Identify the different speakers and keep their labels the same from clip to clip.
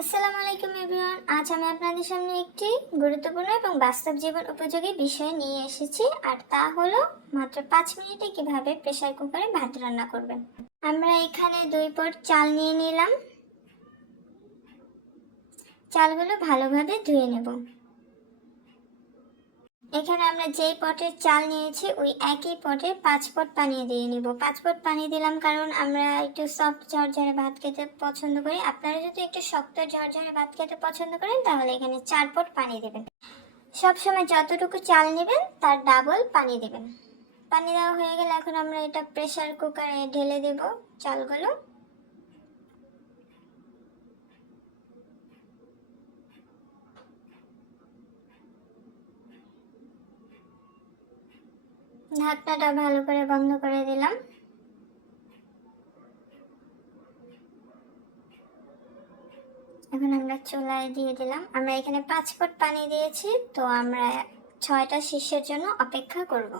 Speaker 1: আসসালামু আলাইকুম এভরিওয়ান। আজ আমি আপনাদের সামনে একটি গুরুত্বপূর্ণ এবং বাস্তব জীবন উপযোগী বিষয় নিয়ে এসেছি, আর তা হলো মাত্র পাঁচ মিনিটে কীভাবে প্রেসার কুকারে ভাত রান্না করবেন। আমরা এখানে দুই পট চাল নিয়ে নিলাম। চালগুলো ভালোভাবে ধুয়ে নেব। এখানে আমরা যেই পটের চাল নিয়েছি, ওই একই পটে পাঁচ পট পানি দিয়ে নিব। পাঁচ পট পানি দিলাম কারণ আমরা একটু সফট ঝরঝরে ভাত খেতে পছন্দ করি। আপনারা যদি একটু শক্ত ঝরঝরে ভাত খেতে পছন্দ করেন, তাহলে এখানে চার পট পানি দেবেন। সবসময় যতটুকু চাল নেবেন, তার ডাবল পানি দেবেন। পানি দেওয়া হয়ে গেলে এখন আমরা এটা প্রেসার কুকারে ঢেলে দেব চালগুলো। ঢাকনাটা ভালো করে বন্ধ করে দিলাম। এখন আমরা চুলায় দিয়ে দিলাম। আমরা এখানে পাঁচ ফুট পানি দিয়েছি, তো আমরা ছয়টা শীর্ষের জন্য অপেক্ষা করব।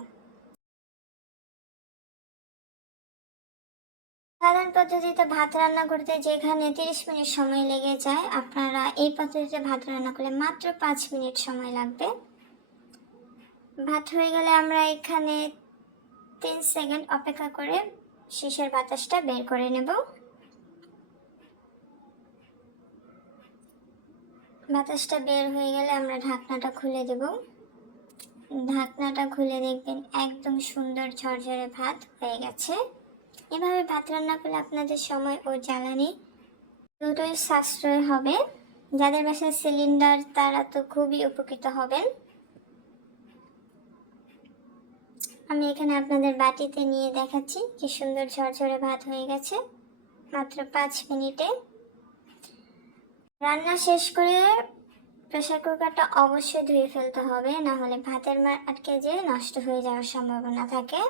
Speaker 1: সাধারণ পদ্ধতিতে ভাত রান্না করতে যেখানে তিরিশ মিনিট সময় লেগে যায়, আপনারা এই পদ্ধতিতে ভাত রান্না করলে মাত্র পাঁচ মিনিট সময় লাগবে। ভাত হয়ে গেলে আমরা এখানে তিন সেকেন্ড অপেক্ষা করে শীষের বাতাসটা বের করে নেব। বাতাসটা বের হয়ে গেলে আমরা ঢাকনাটা খুলে দেব। ঢাকনাটা খুলে দেখবেন একদম সুন্দর ঝরঝরে ভাত হয়ে গেছে। এভাবে ভাত রান্না করলে আপনাদের সময় ও জ্বালানি দুটোই সাশ্রয় হবে। যাদের বাসায় সিলিন্ডার, তারা তো খুবই উপকৃত হবেন। আমি এখানে আপনাদের বাটিতে নিয়ে দেখাচ্ছি কি সুন্দর ঝরঝরে ভাত হয়ে গেছে। মাত্র পাঁচ মিনিটে। রান্না শেষ করে প্রেসার কুকারটা অবশ্যই ধুয়ে ফেলতে হবে না হলে ভাতের মার আটকে যেয়ে নষ্ট হয়ে যাওয়ার সম্ভাবনা থাকে।